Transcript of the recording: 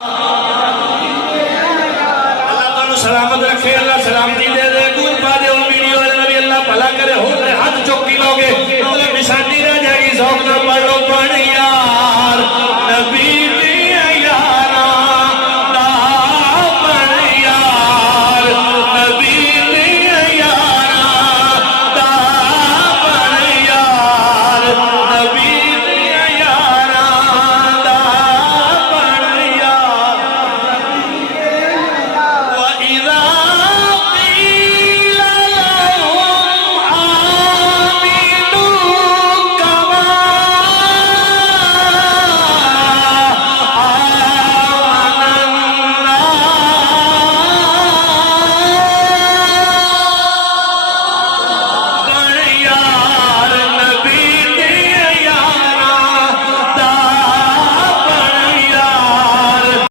अल्लाह सलामत रखे, अल्लाह सलामती दे दे। दूर पा दे वीडियो वाले नबी, अल्लाह भला करे। हो हाथ चौकी लोगे मतलब निशानी रह जाएगी। शौक ना पढ़ लो।